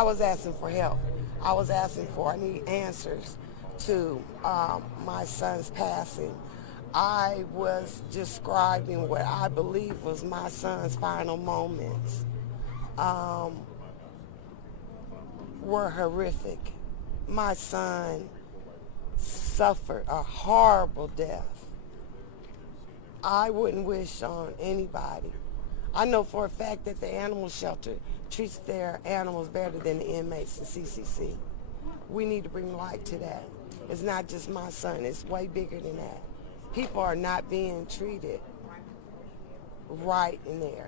I was asking for help. I was asking I need answers to my son's passing. I was describing what I believe was my son's final moments. Were horrific. My son suffered a horrible death. I wouldn't wish on anybody. I know for a fact that the animal shelter treats their animals better than the inmates in CCC. We need to bring light to that. It's not just my son, it's way bigger than that. People are not being treated right in there.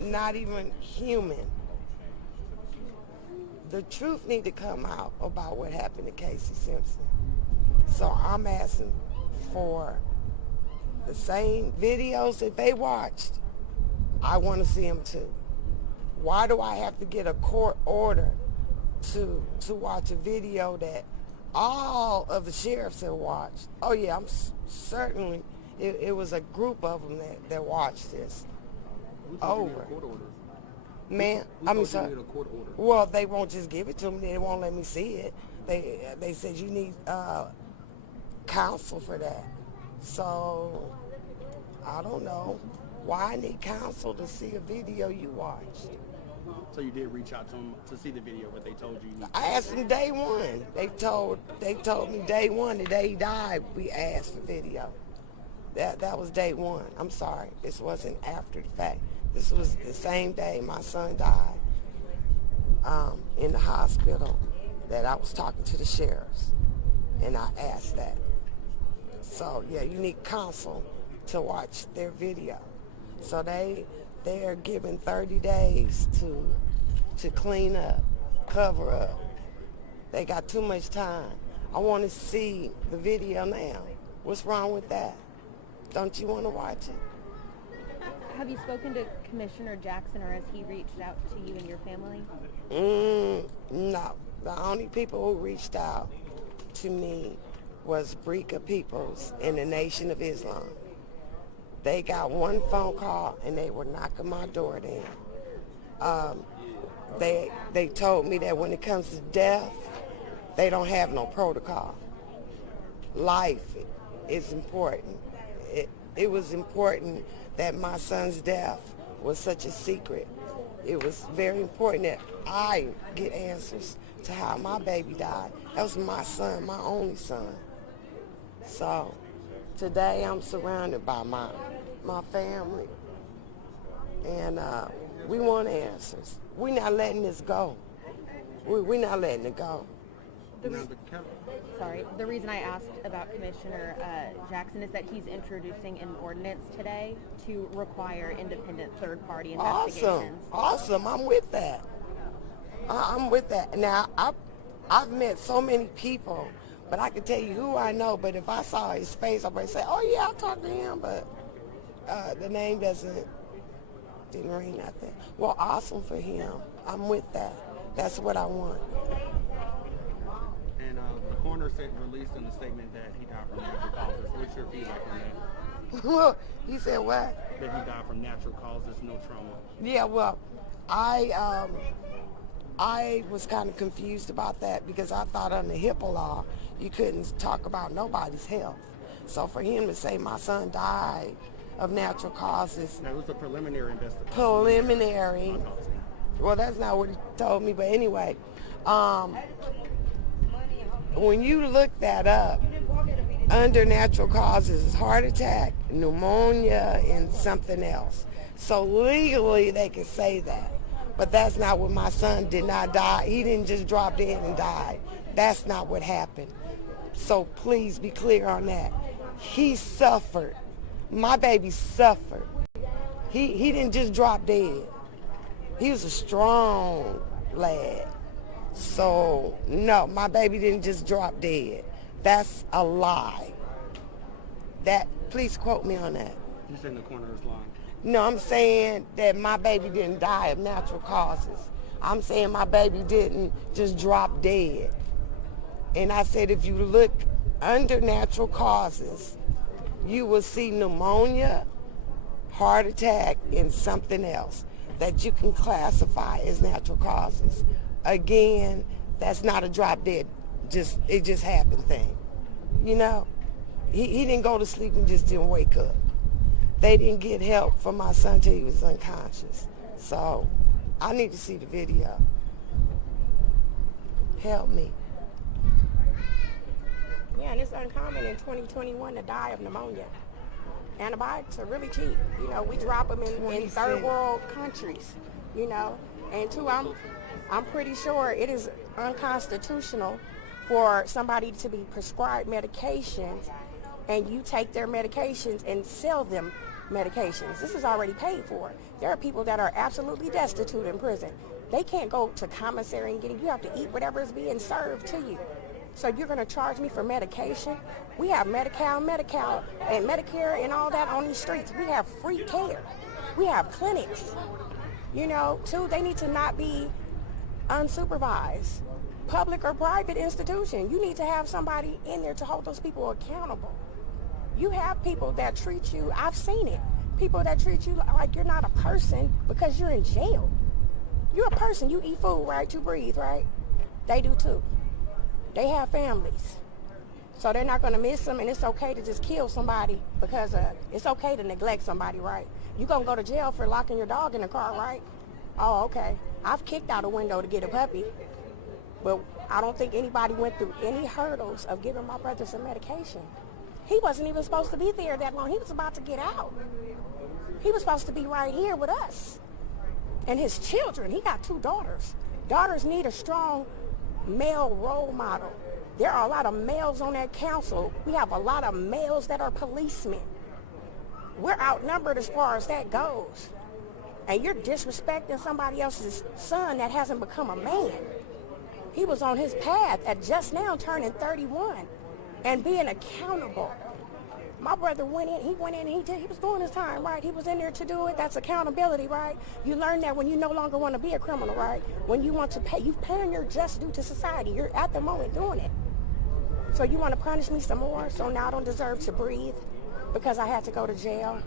Not even human. The truth need to come out about what happened to Casey Simpson. So I'm asking for the same videos that they watched. I want to see them too. Why do I have to get a court order to watch a video that all of the sheriffs have watched? Oh yeah, I'm certainly, it was a group of them that watched this over. Man, I'm sorry. Well, they won't just give it to me. They won't let me see it. They said you need counsel for that. So I don't know why I need counsel to see a video you watched. So you did reach out to them to see the video, but they told you. I asked them day one. They told me day one, the day he died, we asked for video. That was day one. I'm sorry, this wasn't after the fact. This was the same day my son died in the hospital that I was talking to the sheriffs, and I asked that. So yeah, you need counsel to watch their video. So they are given 30 days to clean up, cover up. They got too much time. I want to see the video now. What's wrong with that? Don't you want to watch it? Have you spoken to Commissioner Jackson, or has he reached out to you and your family? No. The only people who reached out to me was Brika Peoples in the Nation of Islam. They got one phone call and they were knocking my door down. They told me that when it comes to death, they don't have no protocol. Life is important. It was important that my son's death was such a secret. It was very important that I get answers to how my baby died. That was my son, my only son. So today I'm surrounded by my family, and we want answers. We're not letting this go. We're not letting it go. The reason I asked about Commissioner Jackson is that he's introducing an ordinance today to require independent third-party investigations. Awesome. I'm with that. I'm with that. Now, I've met so many people, but I can tell you who I know, but if I saw his face, I'd say, oh yeah, I'll talk to him, but the name didn't ring nothing. Well, awesome for him. I'm with that. That's what I want. And the coroner released in a statement that he died from natural causes. What's your feedback on that? Well, he said what? That he died from natural causes, no trauma. Yeah, well, I was kind of confused about that because I thought under HIPAA law, you couldn't talk about nobody's health. So for him to say my son died of natural causes. That was a preliminary investigation. Preliminary. Well, that's not what he told me, but anyway, when you look that up, under natural causes, heart attack, pneumonia, and something else. So legally they can say that. But that's not what my son did not die. He didn't just drop dead and die. That's not what happened. So please be clear on that. He suffered. My baby suffered. He didn't just drop dead. He was a strong lad. So no, my baby didn't just drop dead. That's a lie. Please quote me on that. You saying the coroner is lying? No, I'm saying that my baby didn't die of natural causes. I'm saying my baby didn't just drop dead. And I said if you look under natural causes, you will see pneumonia, heart attack, and something else that you can classify as natural causes. again, that's not a drop dead, it just happened thing. You know, he didn't go to sleep and just didn't wake up. They didn't get help for my son till he was unconscious. So I need to see the video. Help me. Yeah, and it's uncommon in 2021 to die of pneumonia. Antibiotics are really cheap. You know, we drop them in third world countries, you know. And two, I'm pretty sure it is unconstitutional for somebody to be prescribed medications and you take their medications and sell them medications. This is already paid for. There are people that are absolutely destitute in prison. They can't go to commissary and get it. You have to eat whatever is being served to you. So you're going to charge me for medication? We have Medi-Cal, and Medicare and all that on these streets. We have free care. We have clinics. You know, too, they need to not be unsupervised. Public or private institution, you need to have somebody in there to hold those people accountable. You have people that treat you, I've seen it, people that treat you like you're not a person because you're in jail. You're a person, you eat food, right? You breathe, right? They do too. They have families. So they're not going to miss them, and it's okay to just kill somebody because it's okay to neglect somebody, right? You're going to go to jail for locking your dog in the car, right? Oh, okay. I've kicked out a window to get a puppy, but I don't think anybody went through any hurdles of giving my brother some medication. He wasn't even supposed to be there that long. He was about to get out. He was supposed to be right here with us. And his children, he got 2 daughters. Daughters need a strong male role model. There are a lot of males on that council. We have a lot of males that are policemen. We're outnumbered as far as that goes. And you're disrespecting somebody else's son that hasn't become a man. He was on his path at just now turning 31 and being accountable. My brother went in, he was doing his time, right? He was in there to do it. That's accountability, right? You learn that when you no longer want to be a criminal, right? When you want to pay, you've paid your just due to society. You're at the moment doing it. So you want to punish me some more? So now I don't deserve to breathe because I had to go to jail?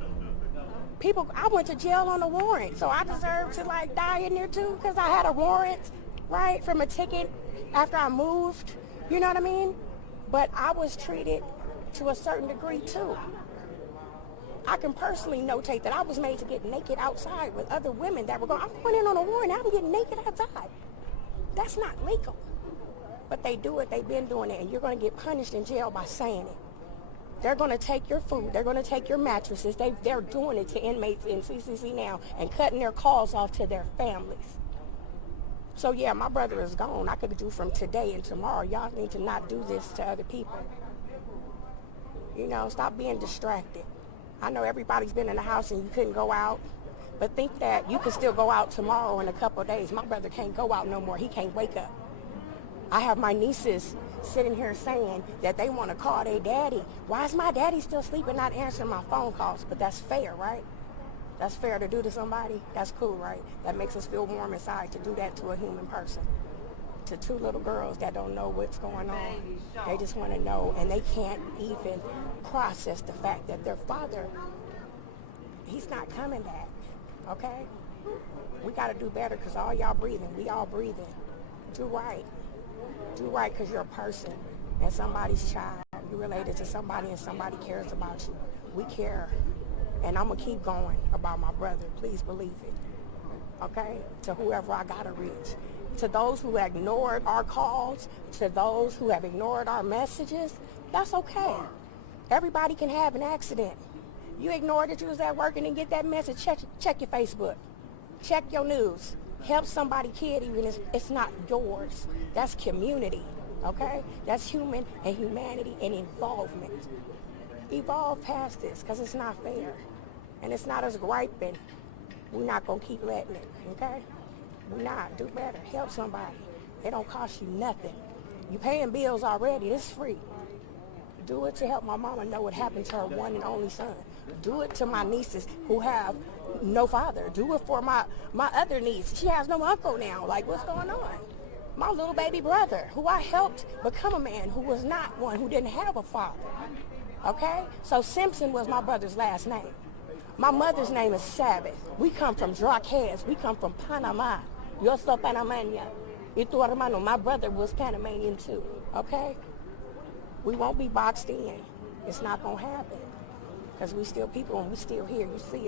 I went to jail on a warrant, so I deserve to like die in there too because I had a warrant, right, from a ticket after I moved, you know what I mean? But I was treated to a certain degree too. I can personally notate that I was made to get naked outside with other women that were going, I'm going in on a warrant, I'm getting naked outside. That's not legal. But they do it, they've been doing it, and you're going to get punished in jail by saying it. They're going to take your food, they're going to take your mattresses, they're doing it to inmates in CCC now and cutting their calls off to their families. So yeah, my brother is gone. I could do from today and tomorrow. Y'all need to not do this to other people. You know, stop being distracted. I know everybody's been in the house and you couldn't go out, but think that you can still go out tomorrow in a couple of days. My brother can't go out no more. He can't wake up. I have my nieces sitting here saying that they want to call their daddy. Why is my daddy still sleeping, not answering my phone calls? But that's fair, right? That's fair to do to somebody. That's cool, right? That makes us feel warm inside to do that to a human person. To 2 little girls that don't know what's going on. They just want to know, and they can't even process the fact that their father, he's not coming back, okay? We got to do better because all y'all breathing. We all breathing. Do right. Do right because you're a person and somebody's child. You're related to somebody and somebody cares about you. We care. And I'm going to keep going about my brother. Please believe it. Okay? To whoever I got to reach. To those who ignored our calls, to those who have ignored our messages, that's okay. Everybody can have an accident. You ignored that you was at work and didn't get that message, check your Facebook. Check your news. Help somebody kid even if it's not yours. That's community, okay? That's human and humanity and involvement. Evolve past this because it's not fair. And it's not us griping. We're not going to keep letting it, okay? We're not. Do better. Help somebody. It don't cost you nothing. You paying bills already. This is free. Do it to help my mama know what happened to her one and only son. Do it to my nieces who have no father. Do it for my other niece. She has no uncle now. Like, what's going on? My little baby brother, who I helped become a man who was not one, who didn't have a father. Okay? So Simpson was my brother's last name. My mother's name is Sabbath. We come from Draquez. We come from Panama. Yo soy panameña. Y tu hermano, my brother was Panamanian too, okay? We won't be boxed in. It's not going to happen because we still people and we still here. You see it.